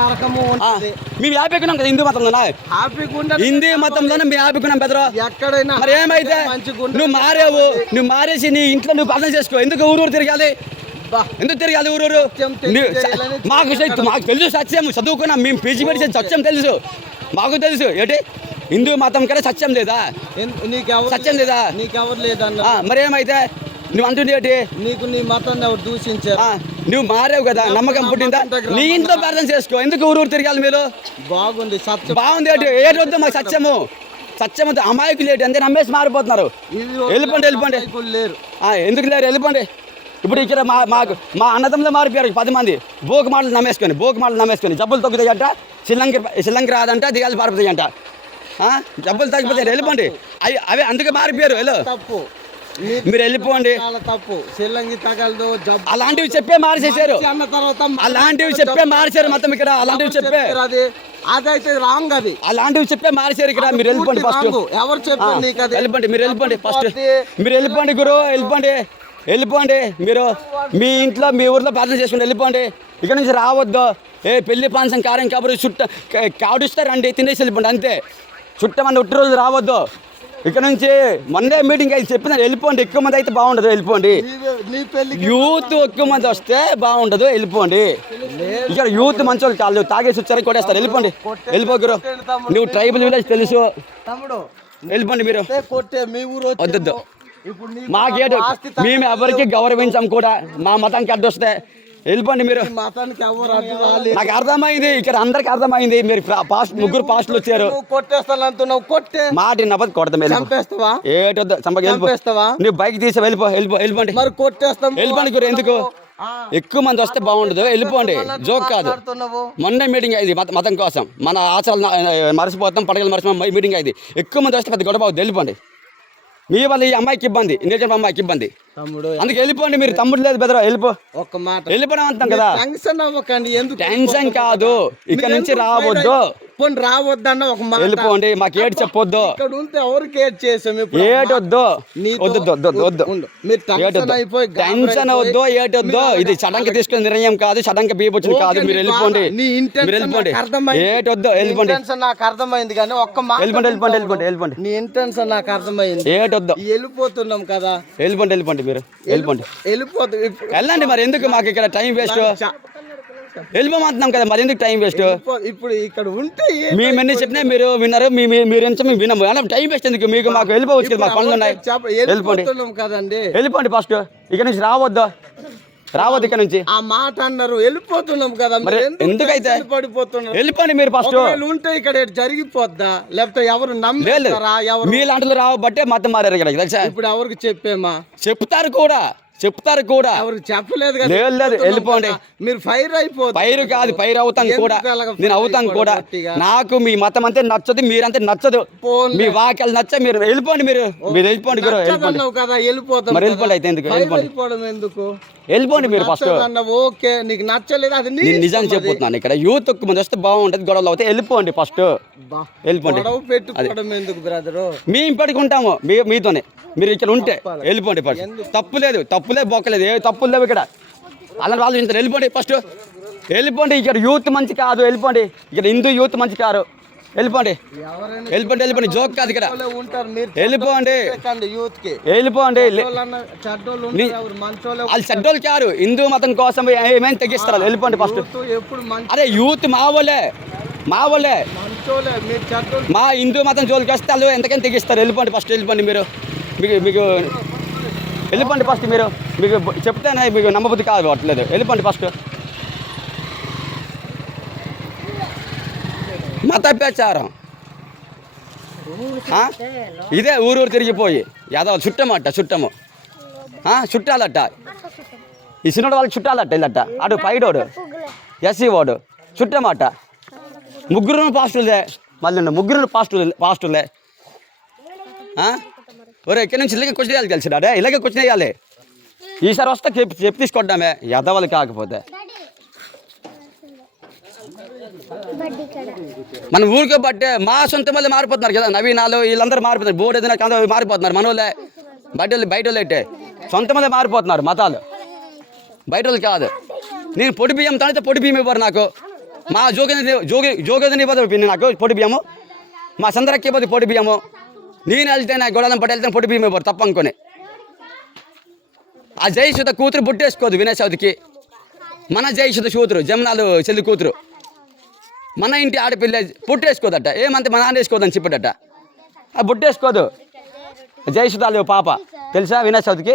నరకము ఉంటుంది. మేము హ్యాపీగా ఉన్నాం కదా హిందూ మతంలోనా? హిందూ మతంలోనే మేము హ్యాపీగా ఉన్నాం బెదరు. ఎక్కడైనా మరి ఏమైతే నువ్వు మారేసి నీ ఇంట్లో నువ్వు అర్థం చేసుకో. ఎందుకు ఊరూరు తిరగాలి? ఎందుకు తిరగాలి ఊరూరు? మాకు తెలుసు సత్యం, చదువుకున్నాం మేము, పీజీ పెట్టి సత్యం తెలుసు, మాకు తెలుసు. ఏంటి హిందూ మతం కదా సత్యం లేదా? సత్యం లేదా? నీకెవరు లేదన్నా. మరి ఏమైతే నువ్వు అంటుంది ఏంటి? నీకు నీ మతాన్ని ఎవరు దూషించారు? నువ్వు మారేవు కదా, నమ్మకం పుట్టిందా? నీ ఇంట్లో ప్రార్థన చేసుకో. ఎందుకు ఊరూరు తిరగాలి మీరు? బాగుంది సత్యం, బాగుంది. ఏంటి వద్దు మాకు సత్యము, సత్యం వద్దు. అమాయకులు ఏంటి అంతే నమ్మేసి మారిపోతున్నారు. వెళ్ళిపోండి ఎందుకు లేరు? వెళ్ళిపోండి. ఇప్పుడు ఇక్కడ మా అన్నదమ్ములు మారిపోయారు 10 మంది. బోకు మాటలు నమ్మేసుకొని జబ్బులు తగ్గుతాయంట, శిల్లంకి రాదంట, దిగాలు పారిపోతాయంట, జబ్బులు తగ్గిపోతాయి. వెళ్ళిపోండి. అవి అందుకే మారిపోయారు. తప్పు, మీరు వెళ్ళిపోండి. తప్పు. శిల్లంగి తగలదు, అలాంటివి చెప్పే మార్చేశారు. మొత్తం ఇక్కడ అలాంటివి చెప్పే అదైతే రాంగ్. అది అలాంటివి చెప్పే మార్చారు ఇక్కడ. మీరు వెళ్ళిపోండి ఫస్ట్. ఎవరు చెప్పారు? మీరు వెళ్ళిపోండి ఫస్ట్. మీరు వెళ్ళిపోండి గురు, వెళ్ళిపోండి. మీరు మీ ఇంట్లో మీ ఊర్లో ప్రార్థన చేసుకుని వెళ్ళిపోండి. ఇక్కడ నుంచి రావద్దు. పెళ్లి పాన్సం కారం కాబట్టి కాడుస్తారండి, తినేసి వెళ్ళిపోండి అంతే. చుట్టమని ఒట్టి రోజు రావద్దు. ఇక్కడ నుంచి మొన్నే మీటింగ్ అయితే చెప్పిన వెళ్ళిపోండి. ఎక్కువ మంది అయితే బాగుండదు, వెళ్ళిపోండి. యూత్ ఎక్కువ మంది వస్తే బాగుండదు, వెళ్ళిపోండి. ఇక్కడ యూత్ మంచోళ్ళు కాదు, తాగేసి వచ్చారు కొట్టేస్తారు. వెళ్ళిపోగురు. నువ్వు ట్రైబల్ విలేజ్ తెలుసు, వెళ్ళిపోండి మీరు. వద్దు మాకేడు, మేము ఎవరికి గౌరవించాం కూడా. మా మతానికి అడ్డొస్తే వెళ్ళిపోండి మీరు. నాకు అర్థమైంది, ఇక్కడ అందరికి అర్థమైంది. మీరు ముగ్గురు పాస్టులు వచ్చారు. మాట నవ్వదు కొడతాం. ఏటొద్దు చంపేస్తావా? నువ్వు బైక్ తీసి వెళ్ళిపోండి. వెళ్ళిపోండి గురు. ఎందుకు ఎక్కువ మంది వస్తే బాగుండదు, వెళ్ళిపోండి. జోక్ కాదు. మొన్న మీటింగ్ అయింది మతం కోసం. మన ఆచారాలు మర్చిపోతాం, పండుగలు మర్చిపోతాం. మీటింగ్ అయింది. ఎక్కువ మంది వస్తే పెద్ద గొడవ అవుతుంది, వెళ్ళిపోండి. మీ వల్ల ఈ అమ్మాయికి ఇబ్బంది, ఇండియన్ అమ్మాయికి ఇబ్బంది, అందుకే వెళ్ళిపోండి. మీరు తమ్ముడు లేదు బెదరా, వెళ్ళిపోవడం అంటాం కదా. టెన్షన్ కాదు, ఇక్కడ నుంచి రావద్దు. రావద్దన్న ఒక మాట వెళ్ళిపోండి. మాకు ఏడు చెప్పొద్దు. ఏటొద్దు, టెన్షన్ అవద్దు, ఏటొద్దు. ఇది సడన్గా తీసుకునే నిర్ణయం కాదు, సడన్గా బీబొచ్చింది కాదు. మీరు వెళ్ళిపోండి. ఏటొద్దు, వెళ్ళిపోండి. నాకు అర్థమైంది కానీ ఒక్క మాట. వెళ్ళిపోండి. నీ ఇంటెన్షన్ నాకు అర్థమైంది. ఏటొద్దు, వెళ్ళిపోతున్నాం కదా. వెళ్ళిపోండి మీరు. వెళ్ళండి. మరి ఎందుకు మాకు ఇక్కడ టైం వేస్ట్? వెళ్ళిపోమంటున్నాం కదా, మరి ఎందుకు టైం వేస్ట్? ఇప్పుడు ఇక్కడ ఉంటే మేము ఎన్ని చెప్పినా మీరు విన్నారు, మీరు వినము. టైం వేస్ట్ ఎందుకు మీకు? మాకు వెళ్ళిపోవచ్చు కదా, మాకు పనులు ఉన్నాయి. వెళ్ళిపోండి ఫస్ట్. ఇక్కడ నుంచి రావద్దు ఇక్కడ నుంచి. ఆ మాట అన్నారు, వెళ్ళిపోతున్నాం కదా. మరి ఎందుకైతే పడిపోతున్నారు? వెళ్ళిపోండి మీరు ఫస్ట్. ఉంటే ఇక్కడ జరిగిపోద్దా? లేకపోతే ఎవరు నమ్ముతారా? మీలాంటి రావబట్టే మతం మారారు ఇక్కడ తెలుసా? ఇప్పుడు ఎవరికి చెప్పేమా? చెప్తారు కూడా. ఎవరు చెప్పలేదు కదా. లేదు, వెళ్ళిపోండి. మీరు ఫైర్ అయిపోతుంది. ఫైర్ కాదు, ఫైర్ అవుతాం కూడా. నేను అవుతాను కూడా. నాకు మీ మతం అంతే నచ్చదు, మీరంతే నచ్చదు. మీ వాక్యాలు నచ్చ. మీరు వెళ్ళిపోండి. మీరు వెళ్ళిపోండి గురు. మరి వెళ్ళిపోండి. అయితే ఎందుకు వెళ్ళిపోండి మీరు ఫస్ట్. ఓకే, నీకు నచ్చలేదు అది నేను నిజాన్ని చెప్పుతున్నాను. ఇక్కడ యూత్ ఎక్కువ మంది వస్తే బాగుంటది, గొడవలు అవుతాయి. వెళ్ళిపోండి ఫస్ట్. వెళ్ళిపోండి. ఎందుకు బ్రదరు? మేము పెట్టుకుంటాము మీతోనే. మీరు ఇక్కడ ఉంటే వెళ్ళిపోండి ఫస్ట్. తప్పులేదు, బొక్కలేదు, ఏ తప్పులు లేవు ఇక్కడ. అలా వాళ్ళు ఇంత వెళ్ళిపోండి ఫస్ట్. వెళ్ళిపోండి. ఇక్కడ యూత్ మంచి కాదు, వెళ్ళిపోండి. ఇక్కడ హిందూ యూత్ మంచి కాదు, వెళ్ళిపోండి. జోక్ కాదు ఇక్కడ. వెళ్ళిపోండి. వాళ్ళు చెడ్డోళ్ళు కారు. హిందూ మతం కోసం ఏమైనా తెగిస్తారు. వెళ్ళిపోండి ఫస్ట్. అదే యూత్ మా వాళ్ళే. మా హిందూ మతం జోలికి వస్తే వాళ్ళు ఎంతకైనా తెగిస్తారు. వెళ్ళిపోండి ఫస్ట్. మీరు మీకు వెళ్ళిపోండి ఫస్ట్. మీరు మీకు చెప్తేనే మీకు నమ్మబుద్ధి కాదు అట్లేదు. వెళ్ళిపోండి ఫస్ట్. మత ప్రచారం ఇదే ఊరు తిరిగిపోయి యాదవ్ చుట్టాలట. ఈ సినిమా వాళ్ళకి చుట్టాలట. వెళ్ళట అటు పైడోడు ఎస్సీ వాడు చుట్టమాట. ముగ్గురు పాస్టులే. మళ్ళీ ముగ్గురు పాస్టులే. ఒరే ఇక్కడి నుంచి ఇలాగే క్వశ్చన్ వేయాలి తెలిసినాడే. ఇలాగే క్వశ్చన్ వేయాలి. ఈసారి వస్తే చెప్పి తీసుకొద్దామే యాదవాళ్ళు కాకపోతే. మన ఊరికే బట్టే మా సొంత మళ్ళీ మారిపోతున్నారు కదా. నవీనాలు వీళ్ళందరూ మారిపోతున్నారు. బోర్డు ఏదైనా మారిపోతున్నారు. మన వాళ్ళే బయట వాళ్ళు అయితే సొంత మళ్ళీ మారిపోతున్నారు. మతాలు బయట వాళ్ళు కాదు. నేను పొడి బియ్యం తాగితే పొడి బియ్యం ఇవ్వరు నాకు. మా జోగేంద్ర పోతే పిన్ని నాకు పొడి బియ్యము మా సందరక్కి పోతే పొడి బియ్యము నేను వెళ్తే నా గొడవలం పట్టి వెళ్తే పొడి బియ్యం ఇవ్వరు తప్ప అనుకోని ఆ జయసుధ కూతురు బుట్టేసుకోదు వినాయక చవితికి మన జయసుధ కూతురు జమునాలు చెల్లి కూతురు మన ఇంటి ఆడపిల్ల పుట్టేసుకోదట ఏమంతే మన నాన్న వేసుకోదని చెప్పాడట ఆ బుట్టేసుకోదు జయసుధాలు పాప తెలుసా వినాయక చవితికి